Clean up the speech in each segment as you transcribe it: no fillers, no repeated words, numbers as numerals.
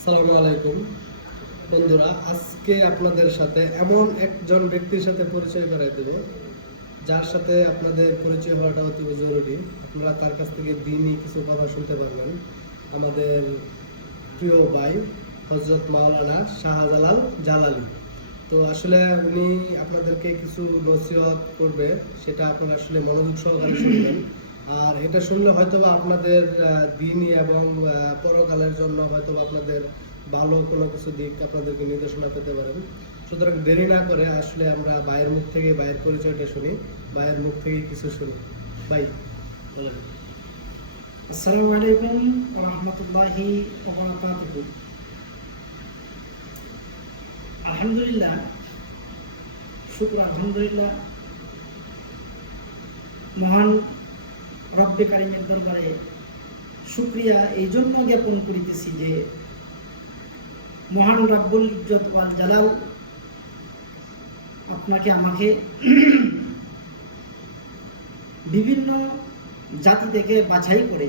আসসালামু আলাইকুম বন্ধুরা, আজকে আপনাদের সাথে এমন একজন ব্যক্তির সাথে পরিচয় করাই দেব যার সাথে আপনাদের পরিচয় হওয়াটা অতি জরুরি। আপনারা তার কাছ থেকে দিনই কিছু কথা শুনতে পারবেন। আমাদের প্রিয় ভাই হযরত মাওলানা শাহজালাল জালালী। তো আসলে উনি আপনাদেরকে কিছু নসিহত করবে, সেটা আপনারা আসলে মনোযোগ সহকারে শুনবেন। আর এটা শুনলে হয়তোবা আপনাদের দিনই এবং পরকালের জন্য হয়তোবা আপনাদের ভালো কোনো কিছু দিক আপনাদেরকে নির্দেশনা পেতে পারেন। সুতরাং দেরি না করে আসলে আমরা ভাইয়ের মুখ থেকে ভাইয়ের পরিচয়টা শুনি, ভাইয়ের মুখ থেকে কিছু শুনি। ভাই বলেন। আসসালামু আলাইকুম ওয়া রাহমাতুল্লাহি ওয়া বারাকাতুহু। আলহামদুলিল্লাহ, শুকর আলহামদুলিল্লাহ, মহান রব্বে কারিমের দরবারে শুকরিয়া এই জন্য জ্ঞাপন করিতেছি যে মহান রব্বুল ইজ্জত ওয়াল জালাল আপনাকে আমাকে বিভিন্ন জাতি থেকে বাছাই করে,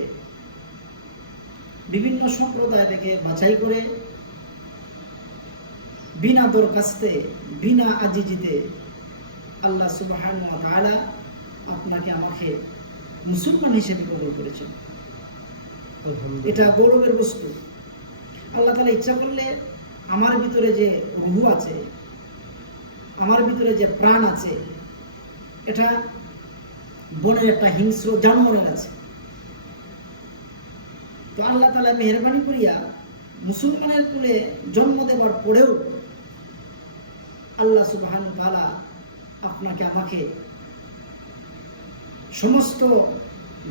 বিভিন্ন সম্প্রদায় থেকে বাছাই করে, বিনা দরখাস্তে, বিনা আজিজিতে আল্লাহ সুবহানাহু ওয়া তাআলা আপনাকে আমাকে মুসলমান হিসেবে কবুল করেছেন। এটা গৌরবের বস্তু। আল্লাহ তাআলা ইচ্ছা করলে আমার ভিতরে যে রূহ আছে, আমার ভিতরে যে প্রাণ আছে, এটা বনের একটা হিংস্র জানোয়ারের আছে। তো আল্লাহ তাআলা মেহেরবানি করিয়া মুসলমানের কুলে জন্ম দেওয়ার পরেও আল্লাহ সুবহানাহু ওয়া তাআলা আপনাকে আমাকে সমস্ত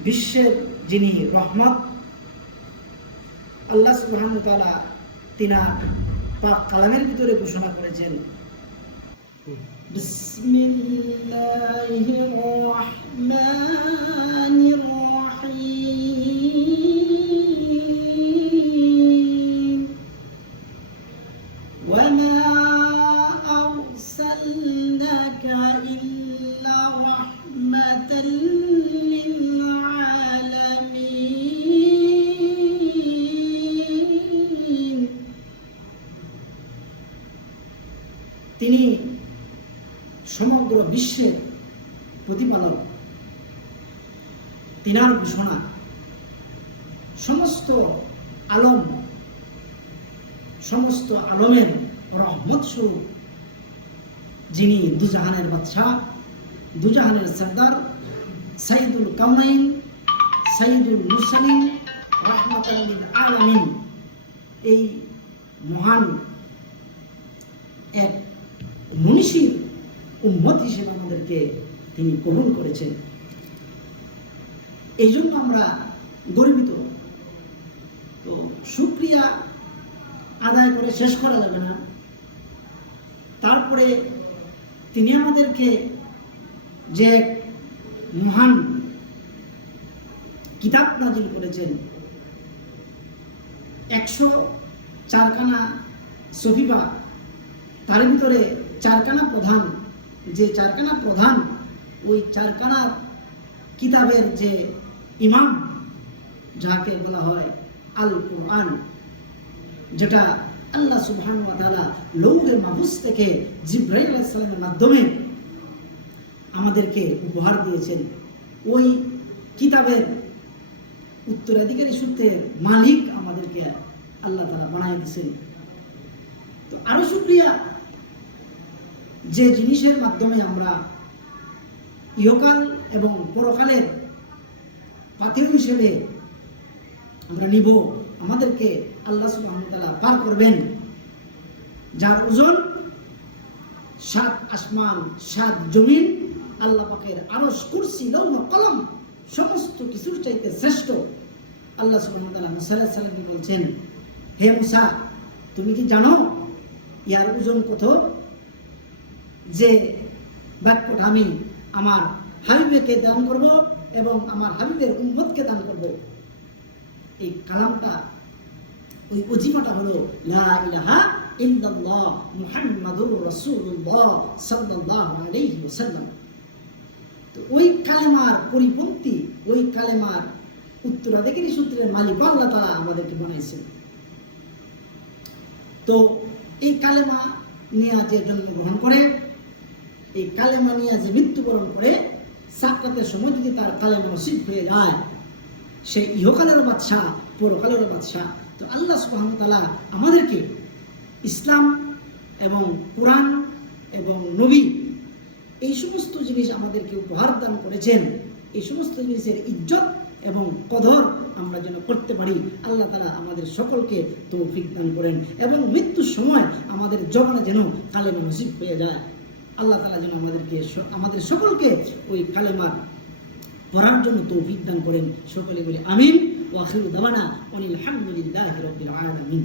বিশ্বের যিনি রহমত, আল্লাহ সুবহানাহু ওয়া তাআলা তিনার পাক কালামের ভিতরে ঘোষণা করেছেন, বিসমিল্লাহির রহমানির রহিম, ওয়া মা আরসালনাকা ইল্লা রাহমাতাল লিল আলামিন। তিনি সমগ্র বিশ্বের প্রতিপালক। তিনার ঘোষণা সমস্ত আলম, সমস্ত আলমের রহমত স্বরূপ যিনি দুজাহানের বাদশাহ, দুজাহানের সরদার, সাইয়্যিদুল কাউনাইন, সাইয়্যিদুল মুরসালিন, রাহমাতাল লিল আলামিন, এই মহান এক মনীষীর উম্মত হিসেবে আমাদেরকে তিনি কবুল করেছেন। এই জন্য আমরা গর্বিত। তো শুকরিয়া আদায় করে শেষ করা যাবে না। তারপরে তিনি আমাদেরকে যে মহান কিতাব নাজিল করেছেন, 104খানা সহিফা, তার ভিতরে 4খানা প্রধান, যে 4খানা প্রধান, ওই 4খানা কিতাবের যে ইমাম, যাকে বলা হয় আল কোরআন, যেটা আল্লাহ সুবহানাহু ওয়া তাআলা লৌহে মাহফুজ থেকে জিবরাইল আলাইহিস সালামের মাধ্যমে আমাদেরকে উপহার দিয়েছেন। ওই কিতাবের উত্তরাধিকারী সূত্রের মালিক আমাদেরকে আল্লাহ তাআলা বানায় দিয়েছেন। তো আরো শুকরিয়া, যে জিনিসের মাধ্যমে আমরা ইহকাল এবং পরকালের পাথেয় হিসেবে আমরা নিব, আমাদেরকে আল্লাহ সুবহানাহু ওয়া তাআলা পার করবেন, যার ওজন 7 আসমান 7 জমিন, আল্লাহ পাকের আরশ, কুরসি, লৌহ, কলম সমস্ত কিছুর চাইতে শ্রেষ্ঠ। আল্লাহ সুবহানাহু ওয়া তাআলা মুসা আলাইহিস সালামকে বলছেন, হে মুসা, তুমি কি জানো ইয়ার ওজন কত? যে বাক্যটা আমি আমার হাবিবকে দান করব এবং আমার হাবিবের উম্মতকে দান করব, এই কালামটা, ওই ওজিফাটা হলো লা ইলাহা ইল্লাল্লাহ মুহাম্মাদুর রাসূলুল্লাহ সাল্লাল্লাহু আলাইহি ওয়াসাল্লাম। তো ওই কালেমার পরিপন্থী, ওই কালেমার উত্তরাধিকারী সূত্রের মালিক আল্লাহ তাআলা আমাদেরকে বানাইছেন। তো এই কালেমা নিয়ে যে জন্মগ্রহণ করে, এই কালেমা নিয়ে যে মৃত্যুবরণ করে, সাকরাতের সময় যদি তার কালেমা নসিব হয়ে যায়, সে ইহকালের বাদশাহ, পরকালের বাদশাহ। তো আল্লাহ সুবহানাহু ওয়া তাআলা আমাদেরকে ইসলাম এবং কোরআন এবং নবী এই সমস্ত জিনিস আমাদেরকে উপহার দান করেছেন। এই সমস্ত জিনিসের ইজ্জত এবং কদর আমরা যেন করতে পারি, আল্লাহ তাআলা আমাদের সকলকে তৌফিক দান করেন এবং মৃত্যুর সময় আমাদের জবানে যেন কালেমা নসিব হয়ে যায়। আল্লাহ তাআলা যেন আমাদের সকলকে ওই কালেমা পড়ার জন্য তৌফিক দান করেন। সকলে বলি আমিন। ওয়া আখিরু দাওয়ানা আনিল হামদুলিল্লাহি রাব্বিল আলামিন।